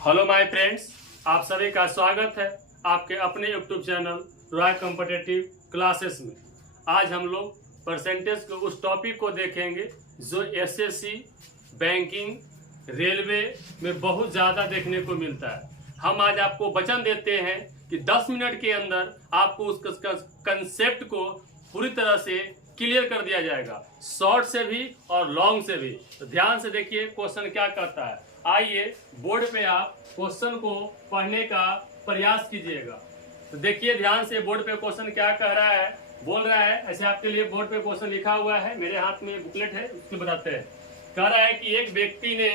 Hello my friends, आप सभी का स्वागत है आपके अपने YouTube channel Roy competitive classes में। आज हम लोग परसेंटेज के उस टॉपिक को देखेंगे जो एसएससी, बैंकिंग, रेलवे में बहुत ज़्यादा देखने को मिलता है। हम आज आपको वचन देते हैं कि 10 मिनट के अंदर आपको उस कंसेप्ट को पूरी तरह से क्लियर कर दिया जाएगा, शॉर्ट से भी और लॉन्ग से भी। तो ध्यान से देखिए क्वेश्चन क्या करता है। आइए बोर्ड पे आप क्वेश्चन को पढ़ने का प्रयास कीजिएगा। तो देखिए ध्यान से बोर्ड पे क्वेश्चन क्या कह रहा है, बोल रहा है। ऐसे आपके लिए बोर्ड पे क्वेश्चन लिखा हुआ है, मेरे हाथ में बुकलेट है, उसको बताते हैं। कह रहा है कि एक व्यक्ति ने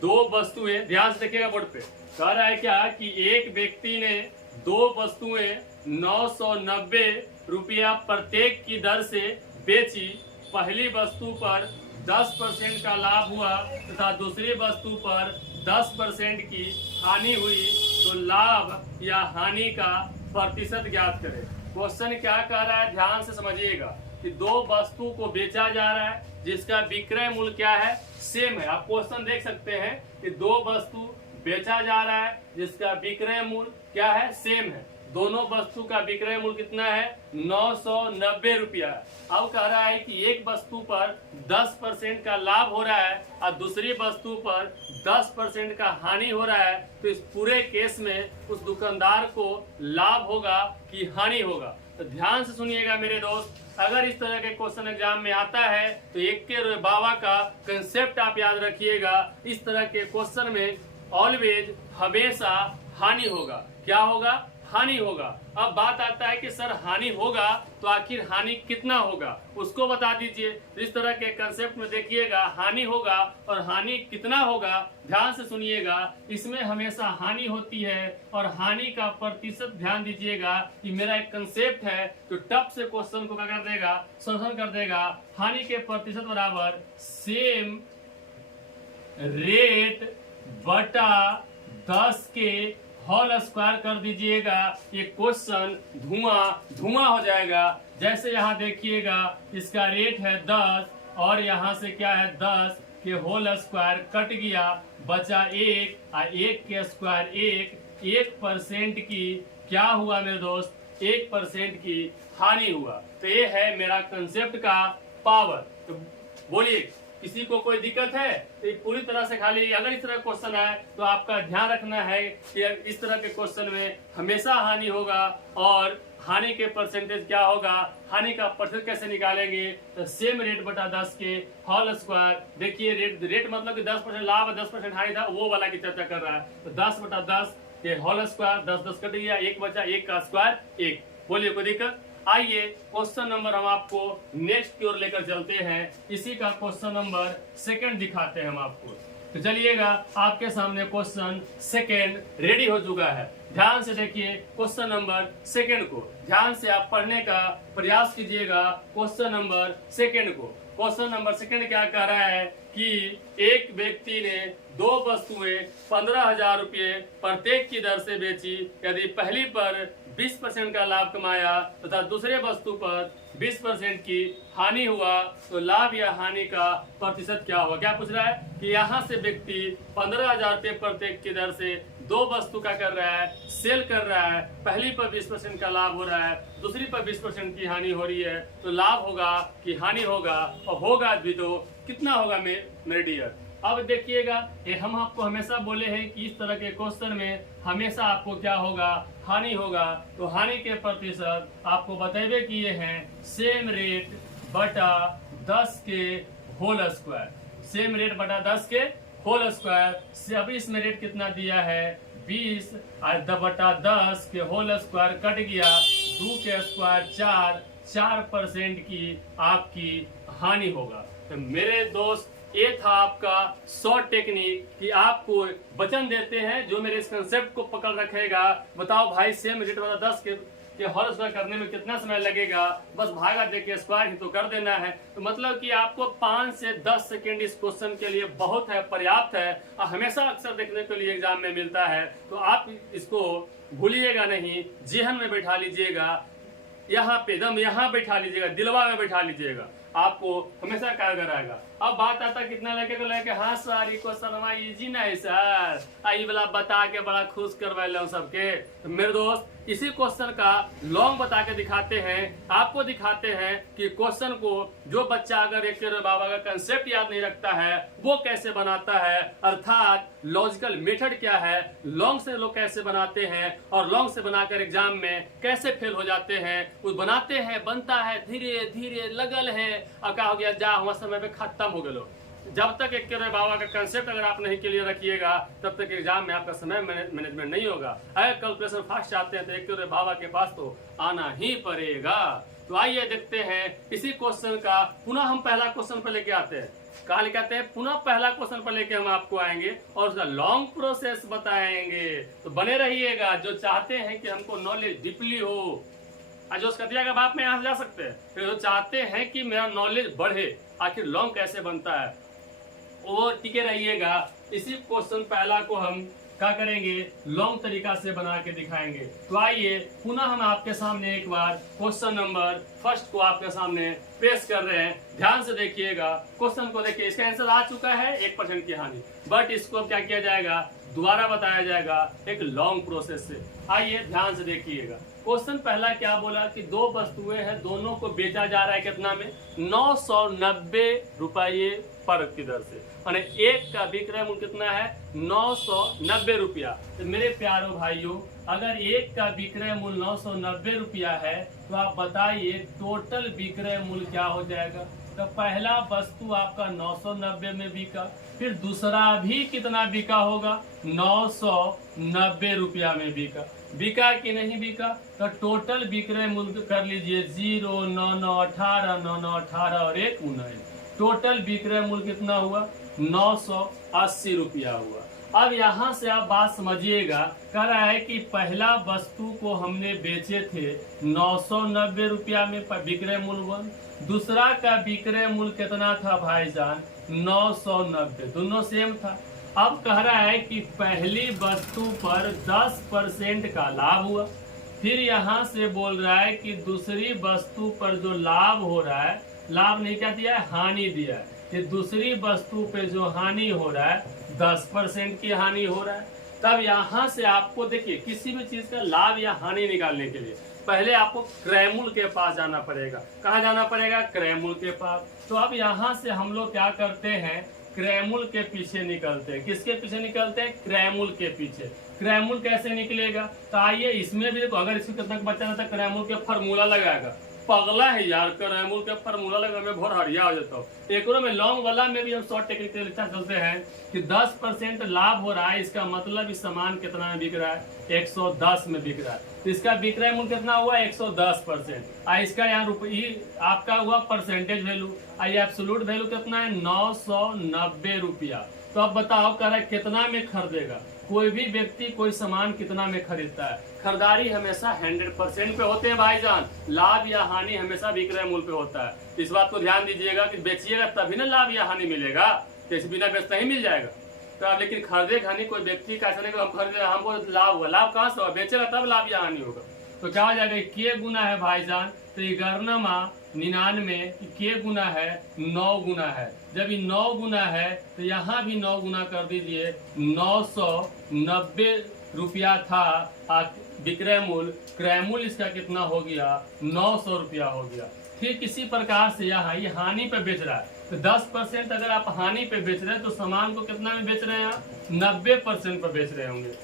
दो वस्तुएं, ध्यान से देखिएगा बोर्ड पे, कह रहा है क्या कि एक व्यक्ति ने दो वस्तुएं 990 रुपया प्रत्येक की दर से बेची। पहली वस्तु पर 10% का लाभ हुआ तथा दूसरी वस्तु पर 10% की हानि हुई, तो लाभ या हानि का प्रतिशत ज्ञात करें। क्वेश्चन क्या कह रहा है, ध्यान से समझिएगा कि दो वस्तु को बेचा जा रहा है जिसका विक्रय मूल्य क्या है, सेम है। आप क्वेश्चन देख सकते हैं कि दो वस्तु बेचा जा रहा है जिसका विक्रय मूल्य क्या है, सेम है। दोनों वस्तु का विक्रय मूल्य कितना है, 990 रुपया। अब कह रहा है कि एक वस्तु पर 10% का लाभ हो रहा है और दूसरी वस्तु पर 10% का हानि हो रहा है। तो इस पूरे केस में उस दुकानदार को लाभ होगा कि हानि होगा। तो ध्यान से सुनिएगा मेरे दोस्त, अगर इस तरह के क्वेश्चन एग्जाम में आता है तो एक के बाबा का कंसेप्ट आप याद रखिएगा। इस तरह के क्वेश्चन में ऑलवेज हमेशा हानि होगा। क्या होगा, हानि होगा। अब बात आता है कि सर हानि होगा तो आखिर हानि कितना होगा, उसको बता दीजिए। इस तरह के कंसेप्ट में देखिएगा, हानि होगा और हानि कितना होगा, ध्यान से सुनिएगा। इसमें हमेशा हानि होती है और हानि का प्रतिशत ध्यान दीजिएगा कि मेरा एक कंसेप्ट है तो टप से क्वेश्चन को क्या कर देगा, सॉल्यूशन कर देगा। हानि के प्रतिशत बराबर सेम रेट बटा 10 के होल स्क्वायर कर दीजिएगा। ये क्वेश्चन धुआं हो जाएगा। जैसे यहाँ देखिएगा इसका रेट है 10 और यहाँ से क्या है 10 के होल स्क्वायर कट गया, बचा 1 और 1 के स्क्वायर 1% की क्या हुआ मेरे दोस्त, 1% की हानि हुआ। तो ये है मेरा कंसेप्ट का पावर। तो बोलिए किसी को कोई दिक्कत है? तो पूरी तरह से खाली अगर इस तरह क्वेश्चन आए तो आपका ध्यान रखना है कि इस तरह के क्वेश्चन में हमेशा हानि होगा और हानि के परसेंटेज क्या होगा, हानि का परसेंटेज कैसे निकालेंगे, तो सेम रेट बटा 10 के होल स्क्वायर। देखिए रेट मतलब कि 10% लाभ 10% हानि था, वो वाला की चर्चा कर रहा है। तो 10 बटा 10 के होल स्क्वायर, 10 कट गया, 1 बचा, 1 का स्क्वायर 1। बोलिए कोई दिक्कत? आइए क्वेश्चन नंबर हम आपको नेक्स्ट की ओर लेकर चलते हैं। इसी का क्वेश्चन नंबर 2 दिखाते हैं हम आपको। तो चलिएगा आपके सामने क्वेश्चन 2 रेडी हो चुका है। ध्यान से देखिए क्वेश्चन नंबर 2 को, ध्यान से आप पढ़ने का प्रयास कीजिएगा क्वेश्चन नंबर 2 को। क्वेश्चन नंबर 2 क्या कह रहा है कि एक व्यक्ति ने दो वस्तुएं 15,000 रुपये प्रत्येक की दर से बेची। यदि पहली पर 20% का लाभ कमाया तथा दूसरे वस्तु पर 20% की हानि हुआ, तो लाभ या हानि का प्रतिशत क्या होगा। क्या पूछ रहा है कि यहाँ से व्यक्ति 15,000 रुपये प्रत्येक की दर से दो वस्तु का कर रहा है, सेल कर रहा है। पहली पर 20% का लाभ हो रहा है, दूसरी पर 20% की हानि हो रही है। तो लाभ होगा कि हानि होगा, और होगा भी तो कितना होगा मेरे डियर। अब देखिएगा ये हम आपको हमेशा बोले हैं कि इस तरह के क्वेश्चन में हमेशा आपको क्या होगा, हानि होगा। तो हानि के प्रतिशत आपको बतेबे किए हैं सेम रेट बटा 10 के होल स्क्वायर। सेम रेट बटा 10 के होल स्क्वायर से अब इसमें रेट कितना दिया है 20 और बटा 10 के होल स्क्वायर कट गया, 2 के स्क्वायर 4% की आपकी हानि होगा। तो मेरे दोस्त ये था आपका शॉर्ट टेक्निक कि आपको वचन देते हैं जो मेरे इस कंसेप्ट को पकड़ रखेगा। बताओ भाई सेम रेट बता 10 के होल स्क्वायर करने में कितना समय लगेगा, बस भागा दे के स्क्वायर ही तो कर देना है। तो मतलब कि आपको 5 से 10 सेकेंड इस क्वेश्चन के लिए बहुत है, पर्याप्त है और हमेशा अक्सर देखने के लिए एग्जाम में मिलता है। तो आप इसको भूलिएगा नहीं, जेहन में बैठा लीजिएगा, यहाँ पे दम यहाँ बैठा लीजिएगा, दिलवा में बैठा लीजिएगा। आपको हमेशा कारगर आएगा। अब बात आता है कितना लेके को लेके, हाँ सर ये क्वेश्चन इजी ना है सर, आई वाला बता के बड़ा खुश करवा लो सबके। तो मेरे दोस्त इसी क्वेश्चन का लॉन्ग बता के दिखाते हैं, आपको दिखाते हैं कि क्वेश्चन को जो बच्चा अगर एक बाबा का कंसेप्ट याद नहीं रखता है वो कैसे बनाता है, अर्थात लॉजिकल मेथड क्या है, लॉन्ग से लोग कैसे बनाते हैं और लॉन्ग से बनाकर एग्जाम में कैसे फेल हो जाते हैं। वो बनाते हैं, बनता है, धीरे धीरे लगल है और क्या हो गया जा हमारे समय पे खत्म हो गया। जब तक एक बाबा का कंसेप्ट अगर आप नहीं क्लियर रखिएगा तब तक एग्जाम में आपका समय मैनेजमेंट नहीं होगा। अगर कैलकुलेशन फास्ट चाहते हैं तो एक बाबा के पास तो आना ही पड़ेगा। तो आइए देखते हैं इसी क्वेश्चन का पुनः हम पहला क्वेश्चन पर लेके आते हैं। कहा लेके आते हैं पुनः पहला क्वेश्चन पर लेके हम आपको आएंगे और उसका लॉन्ग प्रोसेस बताएंगे। तो बने रहिएगा, जो चाहते हैं कि हमको नॉलेज डीपली हो, जो उसका दिया बाप में यहाँ जा सकते हैं, फिर जो चाहते हैं कि मेरा नॉलेज बढ़े, आखिर लॉन्ग कैसे बनता है वो टिके रहिएगा। इसी क्वेश्चन पहला को हम क्या करेंगे, लॉन्ग तरीका से बना के दिखाएंगे। तो आइए पुनः हम आपके सामने एक बार क्वेश्चन नंबर फर्स्ट को आपके सामने पेश कर रहे हैं। ध्यान से देखिएगा, क्वेश्चन को देखिए। इसका आंसर आ चुका है 1% की हानि, बट इसको क्या किया जाएगा, दोबारा बताया जाएगा एक लॉन्ग प्रोसेस से। आइए ध्यान से देखिएगा। क्वेश्चन पहला क्या बोला कि दो वस्तुएं हैं, दोनों को बेचा जा रहा है कितना में, 990 रुपये पर की दर से, और एक का विक्रय मूल्य कितना है 990 रुपया। तो मेरे प्यारो भाइयों, अगर एक का विक्रय मूल्य 990 रुपया है तो आप बताइए टोटल विक्रय मूल्य क्या हो जाएगा। तो पहला वस्तु आपका 990 में बिका, फिर दूसरा भी कितना बिका होगा, 990 रुपया में बिका कि नहीं बिका। तो टोटल विक्रय मूल्य कर लीजिए 0, 9, 9, 18, 9, 9, 18 और 1, 19। टोटल विक्रय मूल्य कितना हुआ, 980 रुपया हुआ। अब यहाँ से आप बात समझिएगा, कह रहा है कि पहला वस्तु को हमने बेचे थे 990 रुपया में विक्रय मूल्य 1, दूसरा का विक्रय मूल्य कितना था भाईजान 990, दोनों सेम था। अब कह रहा है कि पहली वस्तु पर 10% का लाभ हुआ, फिर यहाँ से बोल रहा है कि दूसरी वस्तु पर जो लाभ हो रहा है, लाभ नहीं क्या दिया है, हानि दिया है, कि दूसरी वस्तु पे जो हानि हो रहा है 10% की हानि हो रहा है। तब यहाँ से आपको देखिए किसी भी चीज का लाभ या हानि निकालने के लिए पहले आपको क्रय मूल्य के पास जाना पड़ेगा। कहाँ जाना पड़ेगा, क्रय मूल्य के पास। तो अब यहाँ से हम लोग क्या करते हैं, क्रय मूल्य के पीछे निकलते हैं। किसके पीछे निकलते हैं, क्रय मूल्य के पीछे। क्रय मूल्य कैसे निकलेगा, तो आइए इसमें भी देखो, अगर इसको कितना बचा था क्रय मूल्य के फॉर्मूला लगाएगा। पगला है यार, क्रय मूल्य का फॉर्मूला लगा मैं भोर हरिया हो जाता हूँ। एक में लॉन्ग वाला में भी हम शॉर्ट टेक्निक चलते हैं कि 10% लाभ हो रहा है, इसका मतलब इस सामान कितना में बिक रहा है, 110 में बिक रहा है। तो इसका विक्रय मूल्य कितना हुआ 110%। इसका यहाँ रुपये आपका हुआ परसेंटेज वैल्यू, एब्सोल्यूट वैल्यू कितना है 990 रुपया। तो अब बताओ कह रहा है कितना में खरीदेगा, कोई भी व्यक्ति कोई सामान कितना में खरीदता है। खरीदारी हमेशा 100% पे होते हैं भाईजान, लाभ या हानि हमेशा विक्रय मूल्य पे होता है। इस बात को ध्यान दीजिएगा कि बेचिएगा तभी ना लाभ या हानि मिलेगा, जैसे बिना बेचता ही मिल जाएगा। तो आप लेकिन खरीदे हानि कोई व्यक्ति का ऐसा नहीं हम खरीदे हमको लाभ हुआ, लाभ कहाँ से हुआ, बेचेगा तब लाभ या हानि होगा। तो क्या हो जाएगा, के गुना है भाईजान, तो 99 के गुना है 9 गुना है। जब ये 9 गुना है तो यहाँ भी 9 गुना कर दीजिए, 990 रुपया था विक्रय मूल्य, क्रय मूल्य इसका कितना हो गया 900 रुपया हो गया। फिर किसी प्रकार से यहाँ ये हानि पे बेच रहा है, तो 10% अगर आप हानि पे बेच रहे हैं तो सामान को कितना में बेच रहे हैं आप, 90% पर बेच रहे होंगे।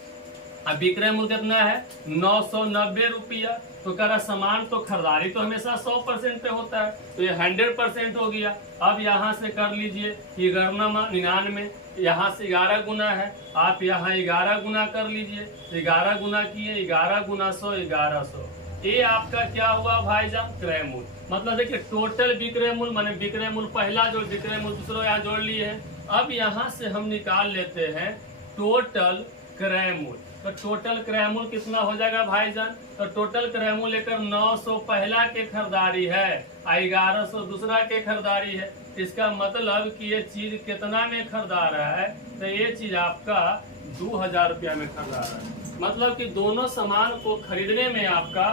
अब विक्रय मूल्य कितना है 990 रुपया। तो कह रहा सामान तो खरीदारी तो हमेशा 100% पे होता है, तो ये 100% हो गया। अब यहाँ से कर लीजिए 99, यहाँ से 11 गुना है, आप यहाँ 11 गुना कर लीजिए, 11 गुना किए 11 गुना 100 1100। ये आपका क्या हुआ भाईजान, क्रय मूल्य। मतलब देखिए टोटल विक्रय मूल्य माने विक्रय मूल्य पहला जो विक्रय मूल्य दूसरा यहाँ जोड़ लिए हैं। अब यहाँ से हम निकाल लेते हैं टोटल क्रय मूल्य। तो टोटल क्रय मूल्य कितना हो जाएगा भाईजान, तो टोटल क्रय मूल्य लेकर 900 पहला के खरीदारी है, 1100 दूसरा के खरीदारी है। इसका मतलब कि ये चीज कितना में खरीदा रहा है, तो ये चीज आपका 2000 रुपया में खरीदा रहा है। मतलब कि दोनों सामान को खरीदने में आपका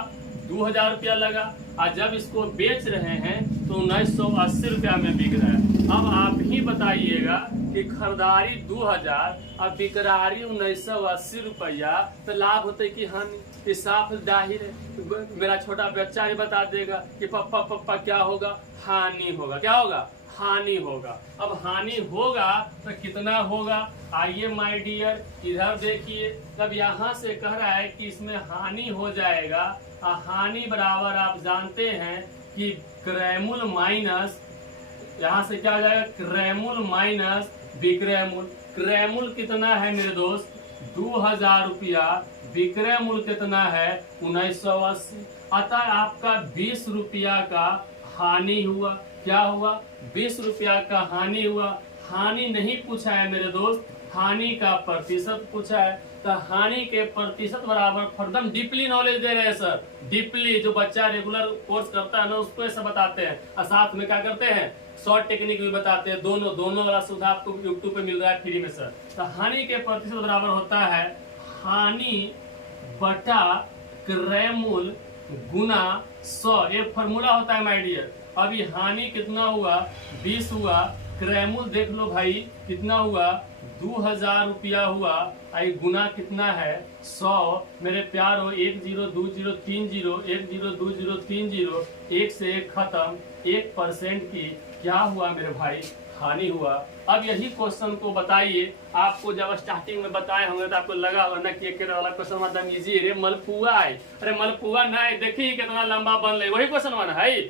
2000 रुपया लगा, और जब इसको बेच रहे हैं तो 1980 रुपया में बिक रहा है। अब आप ही बताइएगा कि खरीदारी 2000 और बिकरारी 1980 रुपया, तो लाभ होते कि हानि? साफ जाहिर है, मेरा छोटा बच्चा ही बता देगा कि पप्पा पप्पा क्या होगा? हानि होगा। क्या होगा? हानि होगा। अब हानि होगा तो कितना होगा? आइए माय डियर, इधर देखिए। तब यहाँ से कह रहा है कि इसमें हानि हो जाएगा। हानि बराबर आप जानते हैं कि क्रयमूल माइनस, यहाँ से क्या हो जाएगा? क्रयमूल माइनस विक्रय मूल। क्रय मूल कितना है मेरे दोस्त? 2000 रुपया। विक्रय मूल कितना है? 1980। अतः आपका 20 रुपया का हानि हुआ। क्या हुआ? 20 रुपया का हानि हुआ। हानि नहीं पूछा है मेरे दोस्त, हानि का प्रतिशत पूछा है। तो हानि के प्रतिशत बराबर, फर्दम डीपली नॉलेज दे रहे हैं सर। डीपली जो बच्चा रेगुलर कोर्स करता है ना, उसको ऐसा बताते हैं। और साथ में क्या करते हैं? शॉर्ट टेक्निक भी बताते हैं। दोनों वाला सुविधा आपको यूट्यूब पे मिल रहा है फ्री में सर। तो हानि के प्रतिशत बराबर होता है हानि बटा क्रय मूल गुना 100। एक फॉर्मूला होता है माय डियर। अभी हानि कितना हुआ? 20 हुआ। क्रय मूल देख लो भाई कितना हुआ? 2000 रुपया हुआ। आई गुना कितना है? 100। मेरे प्यार हो, 102030 102030, 1 से 1 खत्म। 1% की क्या हुआ मेरे भाई? हानि हुआ। अब यही क्वेश्चन को बताइए। आपको जब स्टार्टिंग में बताए होंगे तो आपको लगा होगा ना कि एक वाला क्वेश्चन मतलब इजी है, मलपुआ है। अरे मलपुआ नहीं, देखिए कितना लंबा बन ले, वही क्वेश्चन बना है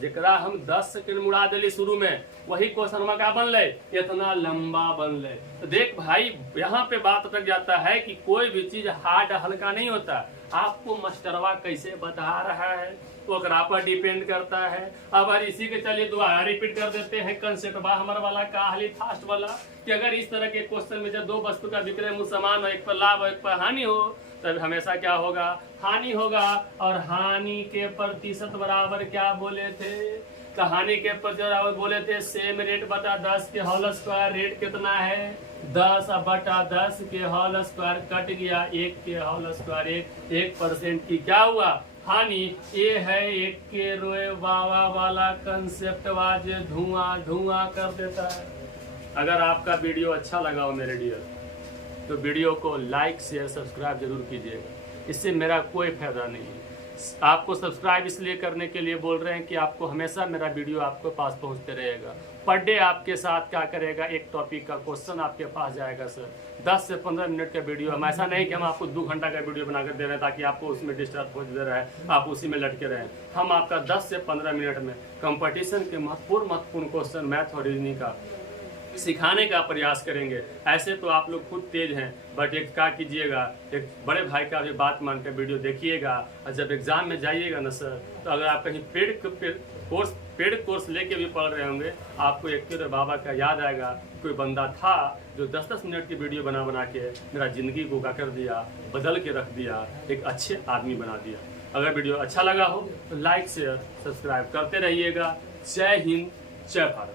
जरा हम 10 सेकंड मुड़ा दिली शुरू में, वही क्वेश्चन क्या बन ले? इतना लंबा बन ले। तो देख भाई, यहाँ पे बात अटक जाता है कि कोई भी चीज हार्ड हल्का नहीं होता। आपको मास्टरवा कैसे बता रहा है ओकरा पर डिपेंड करता है। अब इसी के चलिए दोबारा रिपीट कर देते हैं कंसेप्ट बा हमारा वाला काहली फास्ट वाला, कि अगर इस तरह के क्वेश्चन में जब दो वस्तु का विक्रय मूल्य समान हो, एक पर लाभ और एक पर हानि हो, तब हमेशा क्या होगा? हानि होगा। और हानि के प्रतिशत बराबर क्या बोले थे? तो हानि के प्रतिशत बराबर बोले थे सेम रेट बटा 10 के होल स्क्वायर। रेट कितना है? 10 बटा 10 के होल स्क्वायर कट गया 1 के होल स्क्वायर। 1% की क्या हुआ? हानि। ये है 1 के रोए बाबा वाला कंसेप्ट वाज धुआं धुआं कर देता है। अगर आपका वीडियो अच्छा लगा हो मेरे डियर, तो वीडियो को लाइक शेयर सब्सक्राइब जरूर कीजिएगा। इससे मेरा कोई फायदा नहीं है। आपको सब्सक्राइब इसलिए करने के लिए बोल रहे हैं कि आपको हमेशा मेरा वीडियो आपके पास पहुंचते रहेगा। पर डे आपके साथ क्या करेगा? एक टॉपिक का क्वेश्चन आपके पास जाएगा सर। 10 से 15 मिनट का वीडियो। हम ऐसा नहीं कि हम आपको 2 घंटा का वीडियो बनाकर दे रहे हैं ताकि आपको उसमें डिस्टर्ब हो दे रहा है, आप उसी में लटके रहें। हम आपका 10 से 15 मिनट में कंपटीशन के महत्वपूर्ण क्वेश्चन मैथ और रीजनिंग का सिखाने का प्रयास करेंगे। ऐसे तो आप लोग खुद तेज हैं, बट एक क्या कीजिएगा, एक बड़े भाई का भी बात मानकर वीडियो देखिएगा। और जब एग्जाम में जाइएगा ना सर, तो अगर आप कहीं पेड कोर्स लेके भी पढ़ रहे होंगे, आपको एक तो बाबा का याद आएगा। कोई बंदा था जो 10-10 मिनट की वीडियो बना के मेरा जिंदगी को क्या कर दिया, बदल के रख दिया, एक अच्छे आदमी बना दिया। अगर वीडियो अच्छा लगा हो तो लाइक शेयर सब्सक्राइब करते रहिएगा। जय हिंद, जय भारत।